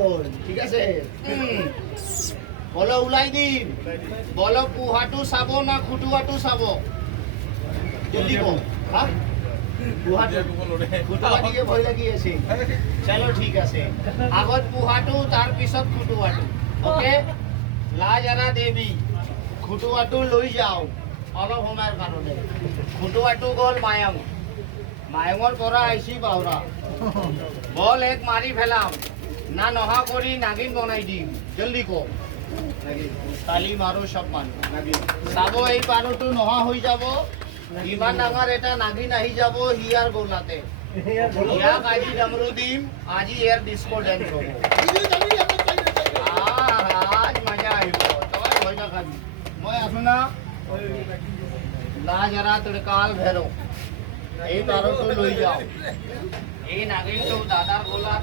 হ'ল ঠিক আছে বলো ওলাই দিম বলো পোহাটো চাব না খুটুৱাটো চাব জলদি কো হা পোহাটো খুটুৱা দিকে ভয় লাগি আছে চলো ঠিক আছে আগত পোহাটো তাৰ পিছত খুটুৱাটো ওকে লাজাৰা দেৱী খুটুৱাটো লৈ যাও অলপ সময়ৰ কাৰণে খুটুৱাটো গ'ল মায়াং মায়ঙৰ পৰা আইছি বাউৰা বল এক মাৰি ফেলাম না নহা কৰি নাগিন বনাই দিম জলদি কো তালি মাৰো সব মানুহ চাব এই পাৰুটো নহা হৈ যাব ইমান ডাঙৰ এটা নাগিন আহি যাব হিয়াৰ গোলাতে ইয়াক আজি ডামৰু দিম আজি ইয়াৰ ডিস্কো ডেন্স হ'ব আজ মজা আহিব তই ভয় নাখাবি মই আছো না লাজাৰা তড়কাল ভেৰো এই পাৰুটো লৈ যাও এই নাগিনটো দাদাৰ গোলাত